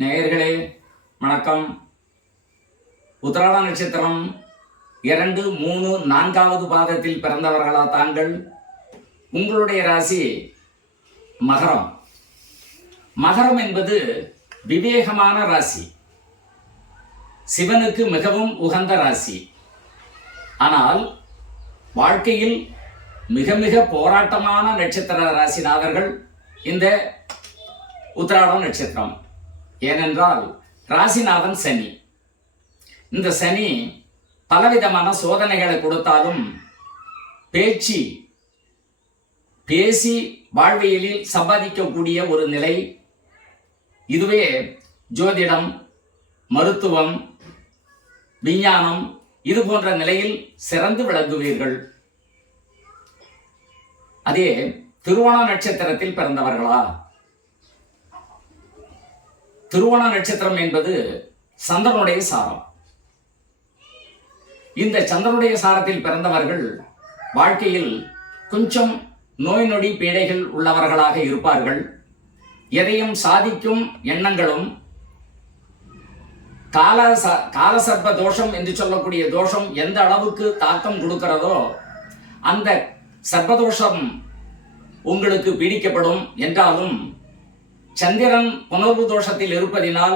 நேயர்களே வணக்கம். உத்திராட நட்சத்திரம் 2, 3, 4வது பாதத்தில் பிறந்தவர்களா தாங்கள்? உங்களுடைய ராசி மகரம். மகரம் என்பது விவேகமான ராசி, சிவனுக்கு மிகவும் உகந்த ராசி. ஆனால் வாழ்க்கையில் மிக மிக போராட்டமான நட்சத்திர ராசிநாதர்கள் இந்த உத்திராட நட்சத்திரம். ஏனென்றால் ராசிநாதன் சனி. இந்த சனி பலவிதமான சோதனைகளை கொடுத்தாலும் பேசி வாழ்வியலில் சம்பாதிக்கக்கூடிய ஒரு நிலை. இதுவே ஜோதிடம், மருத்துவம், விஞ்ஞானம் இது போன்ற நிலையில் சிறந்து விளங்குவீர்கள். அதே திருவோண நட்சத்திரத்தில் பிறந்தவர்களா? திருவோண நட்சத்திரம் என்பது சந்திரனுடைய சாரம். இந்த சந்திரனுடைய சாரத்தில் பிறந்தவர்கள் வாழ்க்கையில் கொஞ்சம் நோய் நொடி பீடைகள் உள்ளவர்களாக இருப்பார்கள். எதையும் சாதிக்கும் எண்ணங்களும், காலசர்ப்ப தோஷம் என்று சொல்லக்கூடிய தோஷம் எந்த அளவுக்கு தாக்கம் கொடுக்கிறதோ அந்த சர்ப்பதோஷம் உங்களுக்கு பீடிக்கப்படும். என்றாலும் சந்திரன் புணர்வு தோஷத்தில் இருப்பதினால்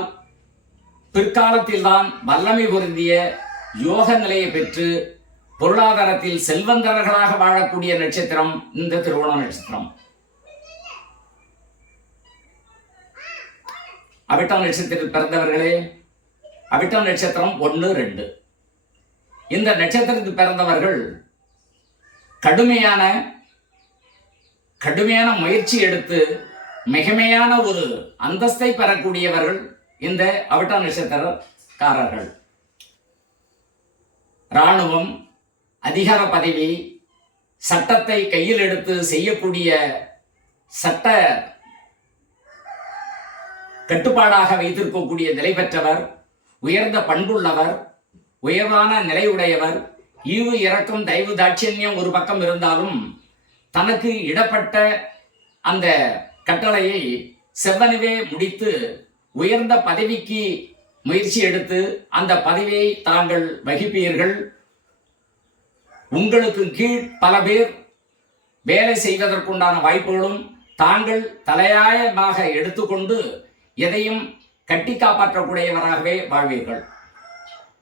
பிற்காலத்தில் தான் வல்லமை பொருந்திய யோக நிலையை பெற்று பொருளாதாரத்தில் செல்வந்தர்களாக வாழக்கூடிய நட்சத்திரம் இந்த திருவோண நட்சத்திரம். அவிட்டம் நட்சத்திரத்தில் பிறந்தவர்களே, அவிட்டம் நட்சத்திரம் 1, 2 இந்த நட்சத்திரத்தில் பிறந்தவர்கள் கடுமையான முயற்சி எடுத்து மிகமையான ஒரு அந்தஸ்தை பெறக்கூடியவர்கள் இந்த அவிட்ட நட்சத்திரக்காரர்கள். இராணுவம், அதிகார பதவி, சட்டத்தை கையில் எடுத்து செய்யக்கூடிய சட்ட கட்டுப்பாடாக வைத்திருக்கக்கூடிய நிலை பெற்றவர், உயர்ந்த பண்புள்ளவர், உயர்வான நிலையுடையவர். ஈவு இரக்கம் தயவு தாட்சியம் ஒரு பக்கம் இருந்தாலும் தனக்கு இடப்பட்ட அந்த கட்டளையை செவ்வனவே முடித்து உயர்ந்த பதவிக்கு முயற்சி எடுத்து அந்த பதவியை தாங்கள் வகிப்பீர்கள். உங்களுக்கு கீழ் பல பேர் வேலை செய்வதற்குண்டான வாய்ப்புகளும் தாங்கள் தலையாயமாக எடுத்துக்கொண்டு எதையும் கட்டி காப்பாற்றக்கூடியவராகவே வாழ்வீர்கள்.